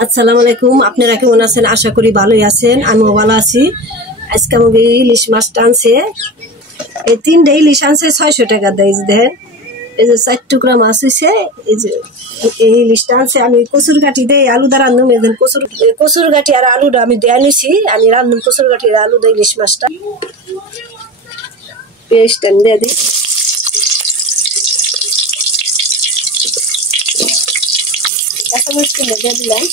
আসসালামু আলাইকুম। আপনারা কেমন আছেন? আশা করি ভালোই আছেন। আমিও ভালো আছি। আজকে আমাকে ইলিশ মাছটা আনছে, এই 3টে ইলিশ আনছে 600 টাকা দেয়। দেখেন এই যে 4 টুকরা মাছ হয়েছে। এই যে এই ইলিশটা আনছে, আমি কচুর গাঠি দিয়ে আলু দা রান্ধুম। এই কচুর গাঠি আর আলুটা আমি দেয়া নিছি, আমি রান্ধুম কচুর গাঠি আর আলু দিয়ে ইলিশ মাছটা। পেস্ট আমি দিয়ে দিই। কাঁচামরিচ কিনে দিয়ে দিলাম।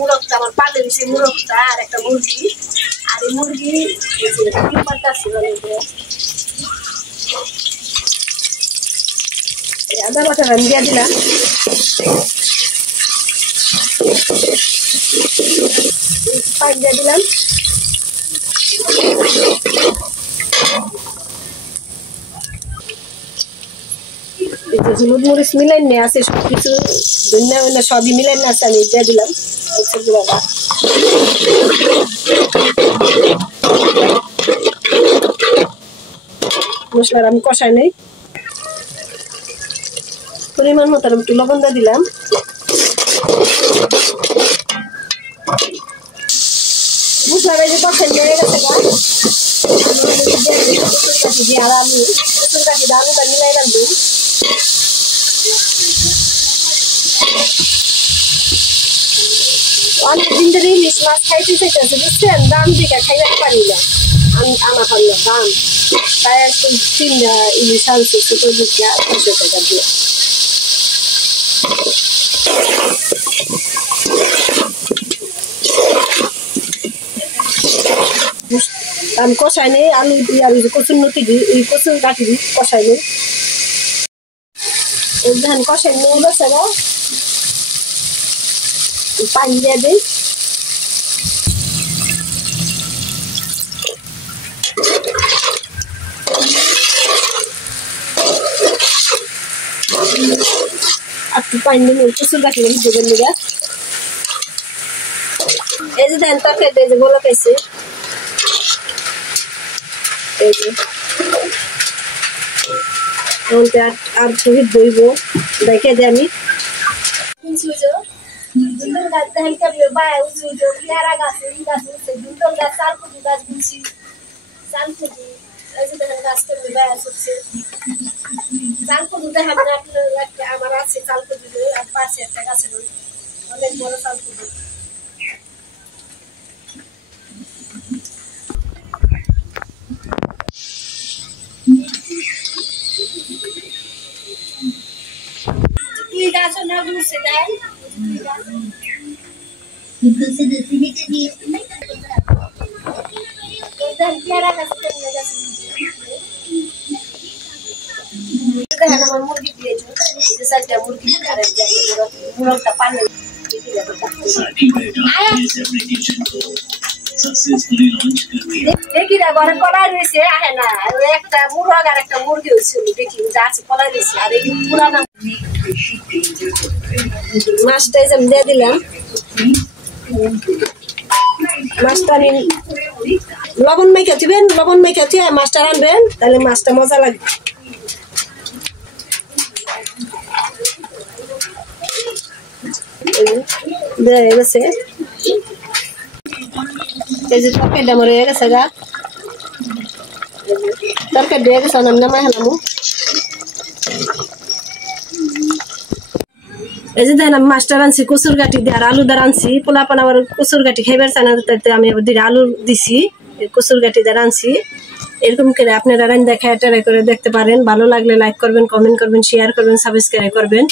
মুরগটা আমার পালে দিচ্ছে, মুরগটা আর একটা মুরগি, আর এই মুরগি আদা বাটা আমি দিয়ে দিলাম। পানি দিয়ে দিলাম। হলুদ মরিচ মিলাই নিয়ে আছে, সবকিছু ধনিয়া সবই মিলাই নিয়ে আছে, আমি দিয়ে দিলাম। মশলার আমি কষাই নেই, পরিমাণ মতো একটু লবণ দিয়ে দিলাম। মশলা যে কষাই হয়ে গেছে আর আমি কচুর গাঠি আলুটা মিলাই রাখবো। অনেকদিন ধরে ইলিশ মাছ খাইতে চাইতেছে, বুঝছেন? দাম দিকে খাইতে পারি না, আমি আনা পারি না দাম, তাই একটু 3টা ইলিশ আনছে ছোট দিকে 600 টাকা দিয়ে। আমি কষাই নেই, আলু দিয়ে আর কচুর নতি দিই, এই কচুর গাঠি দিই কষাই নেই। এই ধান কষাই নিয়ে গেছে না, পানি দিয়ে দিই। একটু পানি দিয়ে কচুর গাঠি দেবেন নিয়ে। এই যে ধান তরকারি দিয়ে যে গোলা খাইছে, এই যে আর শহীদ বইব দেখে দিয়ে আমি আমার আছে চালকুটি আর পাশে একটা গাছে অনেক বড় চালকুটি। মুরগি দিয়েছে মুরগটা পানি দেখি না ঘরে কলাই রয়েছে, আহে না একটা মুরগ আর একটা মুরগি হয়েছে, দেখি যা আছে কলাই রয়েছে। আর এই পুরানা মাছটা আমি দিয়ে দিলাম। মাছটা আমি লবণ মেখে দিবেন, লবণ মেখে দিয়ে মাছটা রানবেন, তাহলে মাছটা মজা লাগবে। গেছে এই যে তরকারিটা আমার হয়ে গেছে গা, তরকারি দিয়ে গেছে আমি নামাই হেলাম। এই যে দেখেন আমি মাছটা রানছি কচুর গাঠি দিয়ে আর আলু দিয়ে রানছি। পোলাপান আবার কচুর গাঠি খাইবার চায় না, তাইতে আমি আবার আলু দিছি, কচুর গাঠি দিয়ে রানছি। এরকম করে আপনারা রান্না খায় ট্রাই করে দেখতে পারেন। ভালো লাগলে লাইক করবেন, কমেন্ট করবেন, শেয়ার করবেন, সাবস্ক্রাইব করবেন।